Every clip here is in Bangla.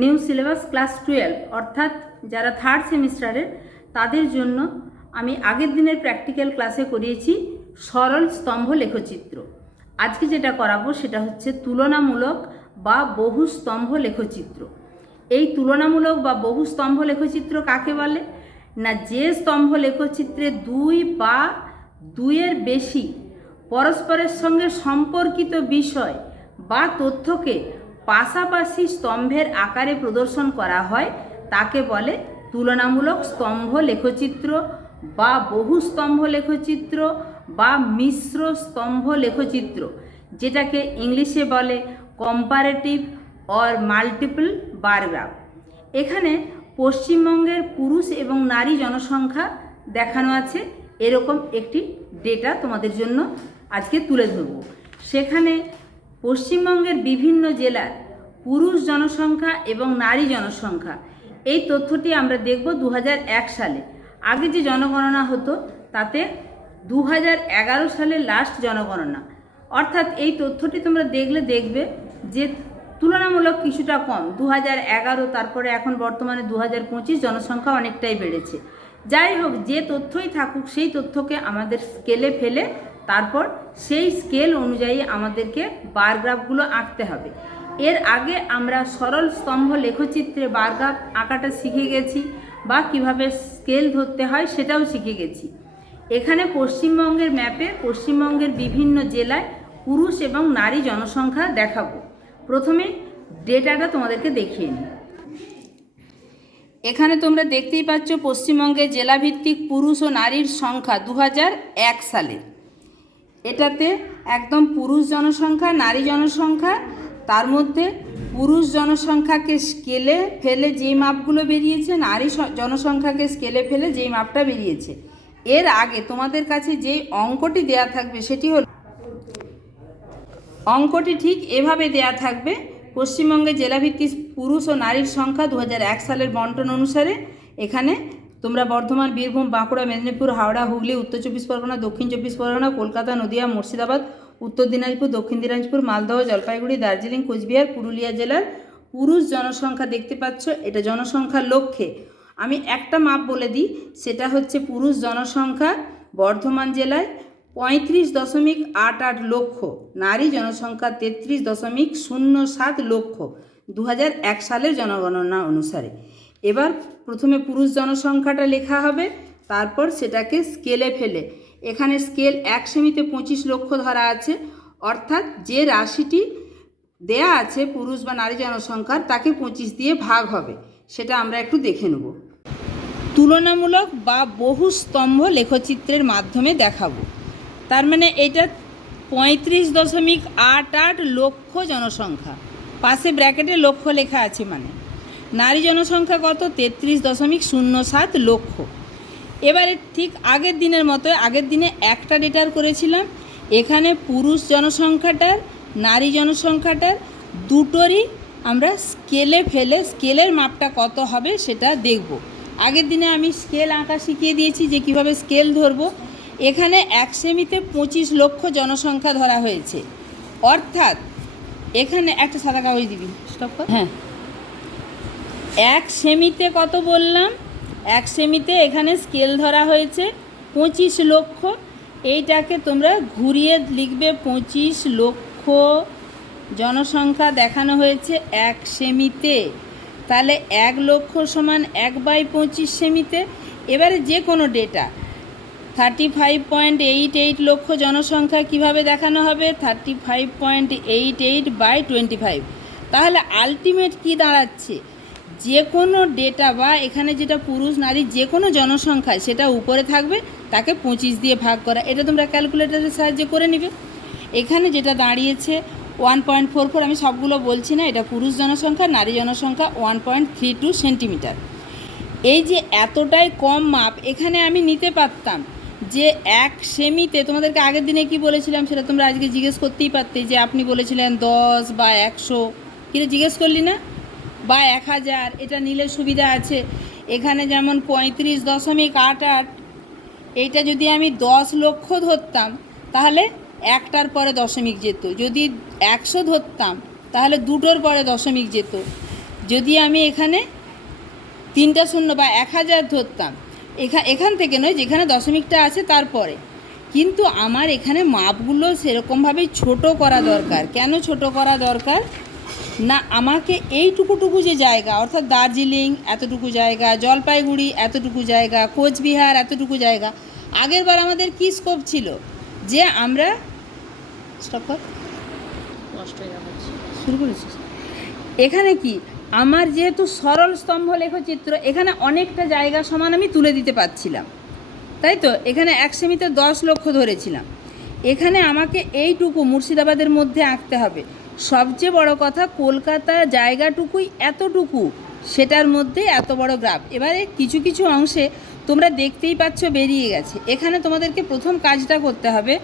নিউ সিলেবাস ক্লাস টুয়েলভ, অর্থাৎ যারা থার্ড সেমিস্টারের তাদের জন্য আমি আগের দিনের প্র্যাকটিক্যাল ক্লাসে করিয়েছি সরল স্তম্ভ লেখচিত্র। আজকে যেটা করাবো সেটা হচ্ছে তুলনামূলক বা বহু স্তম্ভ লেখচিত্র। এই তুলনামূলক বা বহু স্তম্ভ লেখচিত্র কাকে বলে? না, যে স্তম্ভ লেখচিত্রে দুই বা দুইয়ের বেশি পরস্পরের সঙ্গে সম্পর্কিত বিষয় বা তথ্যকে পাশাপাশি স্তম্ভের আকারে প্রদর্শন করা হয়। তাকে বলে তুলনামূলক স্তম্ভ লেখচিত্র বা বহু স্তম্ভ লেখচিত্র বা মিশ্র স্তম্ভ লেখচিত্র, যেটাকে ইংলিশে বলে কম্পারেটিভ অর মাল্টিপল বারগ্রাফ এখানে পশ্চিমবঙ্গের পুরুষ এবং নারী জনসংখ্যা দেখানো আছে। এরকম একটি ডেটা তোমাদের জন্য আজকে তুলে ধরব। সেখানে পশ্চিমবঙ্গের বিভিন্ন জেলার পুরুষ জনসংখ্যা এবং নারী জনসংখ্যা। এই তথ্যটি আমরা দেখব দু হাজার এক সালে। আগে যে জনগণনা হতো, তাতে দু হাজার এগারো সালে লাস্ট জনগণনা। অর্থাৎ এই তথ্যটি তোমরা দেখলে দেখবে যে তুলনামূলক কিছুটা কম। দু তারপরে এখন বর্তমানে দু পঁচিশ জনসংখ্যা অনেকটাই বেড়েছে। যাই হোক, যে তথ্যই থাকুক, সেই তথ্যকে আমাদের স্কেলে ফেলে তারপর সেই স্কেল অনুযায়ী আমাদেরকে বারগ্রাফগুলো আঁকতে হবে। এর আগে আমরা সরল স্তম্ভ লেখচিত্রে বারগ্রাফ আঁকাটা শিখে গেছি বা কীভাবে স্কেল ধরতে হয় সেটাও শিখে গেছি। এখানে পশ্চিমবঙ্গের ম্যাপে পশ্চিমবঙ্গের বিভিন্ন জেলায় পুরুষ এবং নারী জনসংখ্যা দেখাবো। প্রথমে ডেটাটা তোমাদেরকে দেখিয়ে নিই। এখানে তোমরা দেখতেই পাচ্ছ পশ্চিমবঙ্গের জেলাভিত্তিক পুরুষ ও নারীর সংখ্যা দু এক সালে। এটাতে একদম পুরুষ জনসংখ্যা, নারী জনসংখ্যা, তার মধ্যে পুরুষ জনসংখ্যাকে স্কেলে ফেলে যেই মাপগুলো বেরিয়েছে, নারী জনসংখ্যাকে স্কেলে ফেলে যেই মাপটা বেরিয়েছে। এর আগে তোমাদের কাছে যেই অঙ্কটি দেয়া থাকবে সেটি হল অঙ্কটি ঠিক এভাবে দেয়া থাকবে পশ্চিমবঙ্গে জেলাভিত্তিক পুরুষ ও নারীর সংখ্যা দু সালের বন্টন অনুসারে। এখানে তোমরা বর্ধমান, বীরভূম, বাঁকুড়া, মেদিনীপুর, হাওড়া, হুগলি, উত্তর চব্বিশ পরগনা, দক্ষিণ চব্বিশ পরগনা, কলকাতা, নদিয়া, মুর্শিদাবাদ, উত্তর দিনাজপুর, দক্ষিণ দিনাজপুর, মালদহ, জলপাইগুড়ি, দার্জিলিং, কোচবিহার, পুরুলিয়া জেলার পুরুষ জনসংখ্যা দেখতে পাচ্ছ, এটা জনসংখ্যার লক্ষ্যে। আমি একটা মাপ বলে দিই, সেটা হচ্ছে পুরুষ জনসংখ্যা বর্ধমান জেলায় পঁয়ত্রিশ দশমিক আট আট লক্ষ, নারী জনসংখ্যা তেত্রিশ দশমিক শূন্য সাত লক্ষ দু সালের জনগণনা অনুসারে। এবার প্রথমে পুরুষ জনসংখ্যাটা লেখা হবে, তারপর সেটাকে স্কেলে ফেলে। এখানে স্কেল এক সেমিতে পঁচিশ লক্ষ ধরা আছে, অর্থাৎ যে রাশিটি দেয়া আছে পুরুষ বা নারী জনসংখ্যার, তাকে পঁচিশ দিয়ে ভাগ হবে। সেটা আমরা একটু দেখে নেব। তুলনামূলক বা বহু স্তম্ভ লেখচিত্রের মাধ্যমে দেখাবো। তার মানে এটা পঁয়ত্রিশ দশমিক আট আট লক্ষ জনসংখ্যা। পাশে ব্র্যাকেটে লক্ষ লেখা আছে মানে। নারী জনসংখ্যা কত? তেত্রিশ দশমিক শূন্য সাত লক্ষ। এবারে ঠিক আগের দিনের মতো আগের দিনে একটা ডেটার করেছিলাম। এখানে পুরুষ জনসংখ্যাটার, নারী জনসংখ্যাটার দুটোরই আমরা স্কেলে ফেলে স্কেলের মাপটা কত হবে সেটা দেখব। আগের দিনে আমি স্কেল আঁকা শিখিয়ে দিয়েছি যে কীভাবে স্কেল ধরবো। এখানে এক সেমিতে পঁচিশ লক্ষ জনসংখ্যা ধরা হয়েছে। অর্থাৎ, এখানে একটা সাদা কাগজ দিবি। স্টপ হ্যাঁ। এক সেমিতে কত বললাম? এক সেমিতে এখানে স্কেল ধরা হয়েছে পঁচিশ লক্ষ। এইটাকে তোমরা ঘুরিয়ে লিখবে পঁচিশ লক্ষ। জনসংখ্যা দেখানো হয়েছে এক সেমিতে। তাহলে এক লক্ষ সমান এক বাই পঁচিশ সেমিতে। এবারে যে কোনো data thirty five point eight eight লক্ষ জনসংখ্যা কীভাবে দেখানো হবে? Thirty five point eight eight by twenty five তাহলে আলটিমেট কী দাঁড়াচ্ছে? যে কোনো ডেটা বা এখানে যেটা পুরুষ নারী যে কোনো জনসংখ্যায় সেটা উপরে থাকবে, তাকে পঁচিশ দিয়ে ভাগ করা। এটা তোমরা ক্যালকুলেটরের সাহায্যে করে নিবে। এখানে যেটা দাঁড়িয়েছে ওয়ান পয়েন্ট ফোর ফোর আমি সবগুলো বলছি না, এটা পুরুষ জনসংখ্যা, নারী জনসংখ্যা one point three two centimetre এই যে এতটাই কম মাপ, এখানে আমি নিতে পারতাম যে এক সেমিতে, তোমাদেরকে আগের দিনে কি বলেছিলাম সেটা তোমরা আজকে জিজ্ঞেস করতেই পারতে, যে আপনি বলেছিলেন দশ বা একশো। কিরে, জিজ্ঞেস করলি না? বা এক হাজার, এটা নিলে সুবিধা আছে। এখানে যেমন পঁয়ত্রিশ দশমিক আট আট, এইটা যদি আমি দশ লক্ষ ধরতাম, তাহলে একটার পরে দশমিক যেত। যদি একশো ধরতাম, তাহলে দুটোর পরে দশমিক যেত। যদি আমি এখানে তিনটা শূন্য বা এক হাজার ধরতাম, এখা, এখান থেকে নয়, যেখানে দশমিকটা আছে তারপরে কিন্তু আমার এখানে মাপগুলো সেরকমভাবেই ছোট করা দরকার। কেন ছোট করা দরকার? না আমাকে এইটুকুটুকু যে জায়গা অর্থাৎ দার্জিলিং এতটুকু জায়গা জলপাইগুড়ি এতটুকু জায়গা কোচবিহার এতটুকু জায়গা আগের বার আমাদের কী স্কোপ ছিল? যে আমরা স্টপ শুরু করেছিস। এখানে কি? আমার যেহেতু সরল স্তম্ভ লেখচিত্র এখানে অনেকটা জায়গা সমান আমি তুলে দিতে পারছিলাম। তাই তো? এখানে এক সেমিতে দশ লক্ষ ধরেছিলাম। এখানে আমাকে এইটুকু মুর্শিদাবাদের মধ্যে আঁকতে হবে। সবচেয়ে বড় কথা কলকাতা জায়গাটুকুই এতটুকু, সেটার মধ্যে এত বড় গ্রাফ এবারে কিছু কিছু অংশে তোমরা দেখতেই পাচ্ছ বেরিয়ে গেছে। এখানে তোমাদেরকে প্রথম কাজটা করতে হবে,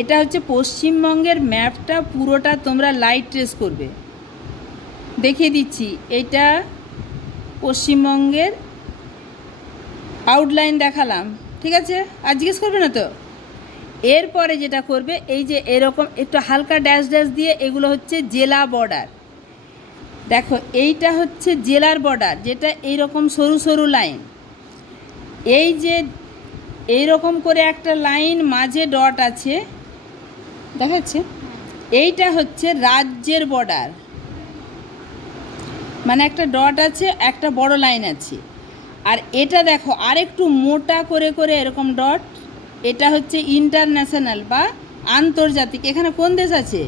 এটা হচ্ছে পশ্চিমবঙ্গের ম্যাপটা পুরোটা তোমরা লাইট ট্রেস করবে। দেখিয়ে দিচ্ছি, এটা পশ্চিমবঙ্গের আউটলাইন দেখালাম, ঠিক আছে? আর জিজ্ঞেস করবে না তো? এরপরে যেটা করবে, এই যে এরকম একটু হালকা ড্যাশ ড্যাশ দিয়ে এগুলো হচ্ছে জেলা বর্ডার দেখো, এইটা হচ্ছে জেলার বর্ডার যেটা এইরকম সরু সরু লাইন এই যে এইরকম করে একটা লাইন মাঝে ডট আছে, দেখাচ্ছে? এইটা হচ্ছে রাজ্যের বর্ডার মানে একটা ডট আছে, একটা বড় লাইন আছে। আর এটা দেখো, আরেকটু মোটা করে করে এরকম ডট এটা হচ্ছে ইন্টারন্যাশনাল বা আন্তর্জাতিক। এখানে কোন দেশ আছে?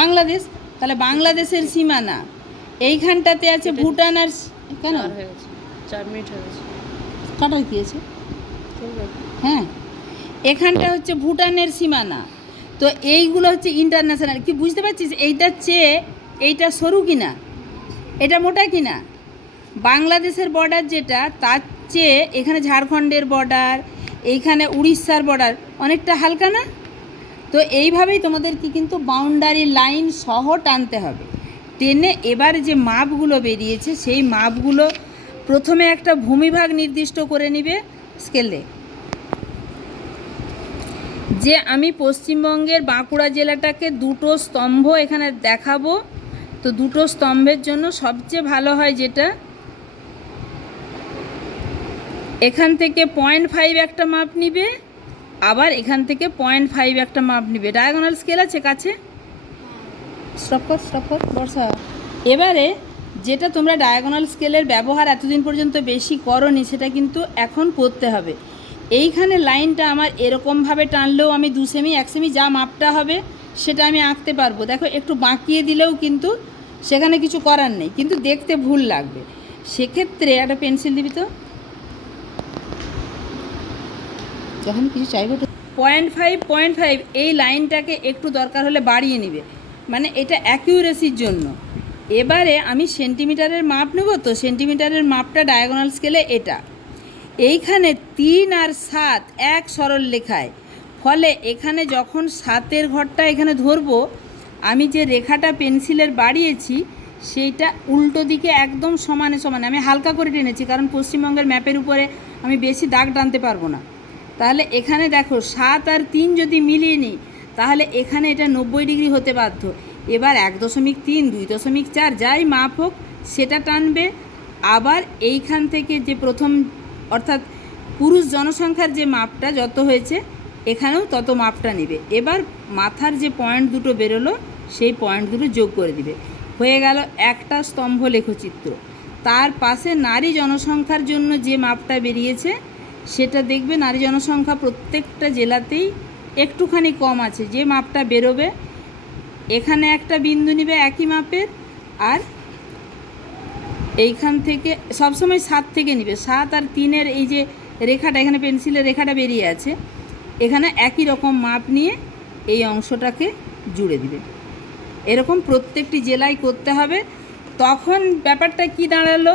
বাংলাদেশ। তাহলে বাংলাদেশের সীমানা। এইখানটাতে আছে ভুটান আর কেন? কাটা দিয়েছে হ্যাঁ। এখানটা হচ্ছে ভুটানের সীমানা। তো এইগুলো হচ্ছে ইন্টারন্যাশনাল কি বুঝতে পারছিস এইটার চেয়ে এইটা সরু কিনা? এটা মোটা কিনা? বাংলাদেশের বর্ডার যেটা তার চেয়ে এখানে ঝাড়খণ্ডের বর্ডার এইখানে উড়িষ্যার বর্ডার অনেকটা হালকা না? তো এইভাবেই তোমাদেরকে কিন্তু বাউন্ডারি লাইন সহ টানতে হবে। টেনে এবার যে মাপগুলো বেরিয়েছে, সেই মাপগুলো প্রথমে একটা ভূমিভাগ নির্দিষ্ট করে নিবে স্কেলে যে আমি পশ্চিমবঙ্গের বাঁকুড়া জেলাটাকে দুটো স্তম্ভ এখানে দেখাবো, তো দুটো স্তম্ভের জন্য সবচেয়ে ভালো হয় যেটা? এখান থেকে পয়েন্ট ফাইভ একটা মাপ নিবে, আবার এখান থেকে পয়েন্ট ফাইভ একটা মাপ নিবে। ডায়াগোনাল স্কেল আছে কাছে? স্টপ বর্ষা। এবারে যেটা তোমরা ডায়াগোনাল স্কেলের ব্যবহার এতদিন পর্যন্ত বেশি করনি, সেটা কিন্তু এখন করতে হবে। এইখানে লাইনটা আমার এরকমভাবে টানলেও আমি দু সেমি এক সেমি যা মাপটা হবে, সেটা আমি আঁকতে পারব। দেখো, একটু বাঁকিয়ে দিলেও কিন্তু সেখানে কিছু করার নেই, কিন্তু দেখতে ভুল লাগবে। সেক্ষেত্রে একটা পেন্সিল দিবি তো? যখন কিছু চাইব পয়েন্ট ফাইভ পয়েন্ট ফাইভ, এই লাইনটাকে একটু দরকার হলে বাড়িয়ে নেবে। মানে এটা অ্যাকিউরেসির জন্য। এবারে আমি সেন্টিমিটারের মাপ নেব তো, সেন্টিমিটারের মাপটা ডায়াগোনাল স্কেলে এটা। এইখানে তিন আর সাত এক সরল লেখায়। ফলে এখানে যখন সাতের ঘরটা এখানে ধরবো, আমি যে রেখাটা পেন্সিলের বাড়িয়েছি, সেইটা উল্টো দিকে একদম সমানে সমানে। আমি হালকা করে টেনেছি, কারণ পশ্চিমবঙ্গের ম্যাপের উপরে আমি বেশি দাগ টানতে পারব না। তাহলে এখানে দেখো সাত আর তিন যদি মিলিয়ে নিই, তাহলে এখানে এটা নব্বই ডিগ্রি হতে বাধ্য। এবার এক দশমিক তিন, দুই দশমিক চার, যাই মাপ হোক, সেটা টানবে। আবার এইখান থেকে যে প্রথম, অর্থাৎ পুরুষ জনসংখ্যার যে মাপটা যত হয়েছে, এখানেও তত মাপটা নেবে। এবার মাথার যে পয়েন্ট দুটো বেরোলো, সেই পয়েন্ট দুটো যোগ করে দিবে। হয়ে গেল একটা স্তম্ভ লেখচিত্র। তার পাশে নারী জনসংখ্যার জন্য যে মাপটা বেরিয়েছে সেটা দেখবে, নারী জনসংখ্যা প্রত্যেকটা জেলাতেই একটুখানি কম আছে। যে মাপটা বেরোবে, এখানে একটা বিন্দু নিবে একই মাপের, আর এইখান থেকে, সবসময় সাত থেকে নিবে। সাত আর তিনের এই যে রেখাটা, এখানে পেন্সিলের রেখাটা বেরিয়ে আছে, এখানে একই রকম মাপ নিয়ে এই অংশটাকে জুড়ে দিবে। এরকম প্রত্যেকটি জেলায় করতে হবে। তখন ব্যাপারটা কি দাঁড়াল?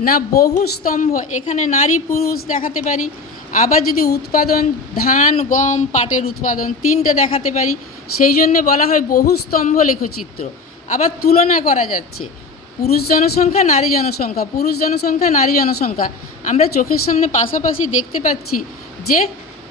না বহু স্তম্ভ, এখানে নারী পুরুষ দেখাতে পারি। আবার যদি উৎপাদন, ধান, গম, পাটের উৎপাদন তিনটা দেখাতে পারি। সেই জন্য বলা হয় বহু স্তম্ভ লেখচিত্র। আবার তুলনা করা যাচ্ছে। পুরুষ জনসংখ্যা, নারী জনসংখ্যা। পুরুষ জনসংখ্যা, নারী জনসংখ্যা। আমরা চোখের সামনে পাশাপাশি দেখতে পাচ্ছি যে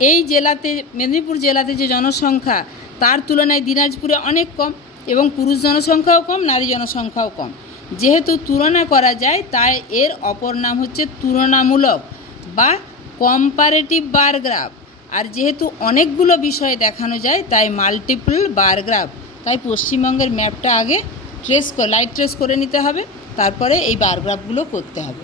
এই জেলাতে, মেদিনীপুর জেলাতে যে জনসংখ্যা, তার তুলনায় দিনাজপুরে অনেক কম এবং পুরুষ জনসংখ্যাও কম, নারী জনসংখ্যাও কম। যেহেতু তুলনা করা যায়, তাই এর অপর নাম হচ্ছে তুলনামূলক বা কম্পারেটিভ বারগ্রাফ আর যেহেতু অনেকগুলো বিষয় দেখানো যায়, তাই মাল্টিপল বারগ্রাফ তাই পশ্চিমবঙ্গের ম্যাপটা আগে ট্রেস লাইট ট্রেস করে নিতে হবে, তারপরে এই বারগ্রাফগুলো করতে হবে।